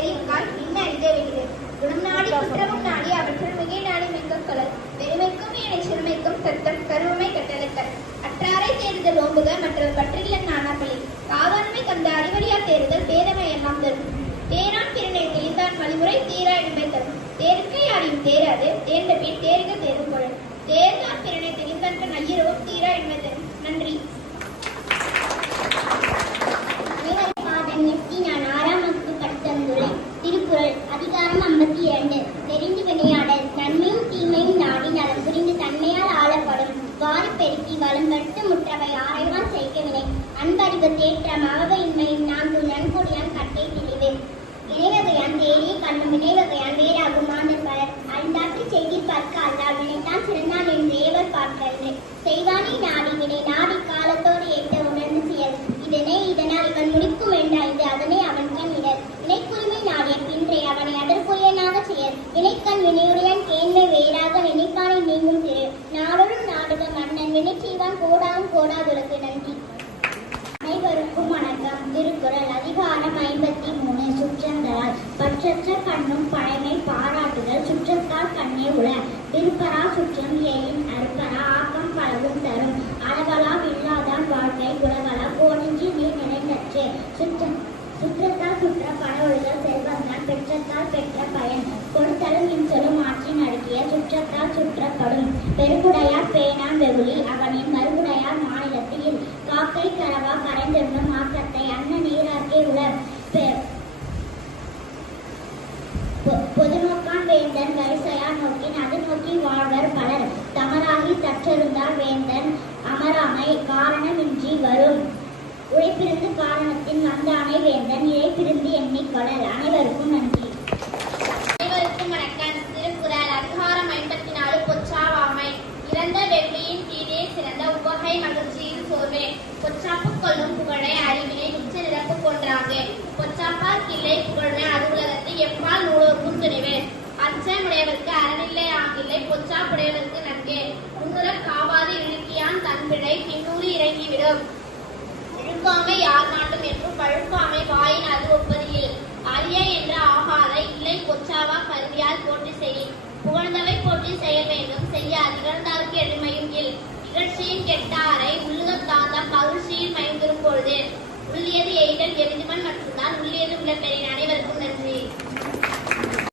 ஆசற்றார் கண்ணன் தெரியுங்கால் இன்ன அறிந்தே வெளிது குணம் நாடி குற்றமும் நாடி அவற்றுள் மிகை நாடி மிக்க கொலல் பெருமைக்கும் ஏனை சிறுமைக்கும் தத்தம் கருவமை கட்டளக்கல் அற்றாரை தேடுதல் ஓம்புக மற்றவர் பற்றில்ல நானாப்பலி காவாண்மை கந்த அறிவழியா தேர்தல் பேதமை எல்லாம் தரும். தேரான் பிறனை தெளிந்தான் வழிமுறை தீரா இன்பை தரும். தேர்க்கை யாரையும் தேராது தேர்ந்த பின் தேருக தேர்வு கொள் தேர்தான் பிறனை தெளிந்தான் ஐயரவும் தீரா இன்பை தரும் நன்றி பாதம் எட்டி நான் ஆறாம் வகுப்பு படித்தந்துள்ளேன் திருக்குறள் அதிகாரம் ஐம்பத்தி இரண்டு தெரிந்து வினையாடல் நன்மையும் தீமையும் நாடி நலம் புரிந்து தன்மையால் ஆளப்படும் வாரி பெருக்கி வளம்படுத்து முற்றவை ஆராய்வான் செய்கவினை அன்பறிவு தேற்றம் அவகையின்மையும் நான்கு நன்கொடியான் கட்டை தெளிவு இணைவகையான் தேடிய கண்ணும் இணைவகையான் வேறாகும் மாந்தர் பலர். அந்தாற்றி செய்தி பார்க்க அல்லால் வினைத்தான் சிறந்தான் என்று ஏவர் பார்க்கன்று செய்வானை நாடி வினை நாடி காலத்தோடு ஏற்ற உணர்ந்து செயல். இதனை இதனால் இவன் முடிக்கும் என்றால் இது மன்னன் கோடாம் செய்வான் நன்றி. அனைவருக்கும் வணக்கம். திருக்குறள் அதிகாரம் ஐம்பத்தி மூணு சுற்றங்களால் பற்றற்ற கண்ணும் பழைமை பாராட்டுதல் சுற்றத்தால் கண்ணே உள. விருப்பரா சுற்றம் எயின் அறுப்பரா? ஆக்கம் பலவும் தரும். அளவலாம் இல்லாதான் வாழ்க்கை குலவலா போனின்றி நீர் நிறைந்தற்று சுற்றம் சுற்றத்தால் சுற்ற பணவொழுதல் செல்வந்தான் பெற்றத்தால் பொதுநோக்கான் வேந்தன் வரிசையார் நோக்கின் அது நோக்கி வாழ்வர் பலர். தமராகி தற்றருந்தார் வேந்தன் அமராமை காரணமின்றி வரும். உழைப்பிருந்து காரணத்தின் வந்தானை வேந்தன் இழைப்பிருந்து எண்ணிக்கொள்ளல் அனைவருக்கும் நன்றி. அனைவருக்கும் வணக்கம். திருக்குறள் அதிகாரம் ஐம்பத்தி நாலு பொச்சாவாமை இறந்த வெள்ளியின் கீழே சிறந்த உவகை மகிழ்ச்சியில் சோர்வே. பொச்சாப்பு கொள்ளும் புகழை அறிவினை ஆகில்லை பொச்சாப்புடையவருக்கு நன்கே முன்னுறக் காவாது இழுக்கியான் தன் பிழை பின்னூறு இறங்கிவிடும். இழுக்காமை யார் நாட்டும் என்று பழுக்காமை வாயின் அது ஒப்பதியில். அரிய என்ற ஆகாத இல்லை பொச்சாவா கருதியால் போட்டி செய். புகழ்ந்தவை போட்டி செய்ய வேண்டும் செய்ய அதிகழ்ந்தார்க்கு எளிமையும் இல். இகழ்ச்சியின் கெட்டாரை உள்ளுகத்தாந்த மகிழ்ச்சியில் மயந்திரும் பொழுது. உள்ளியது எய்தல் எளிதுமன் மட்டும்தான் உள்ளியது உள்ள பெரிய அனைவருக்கும்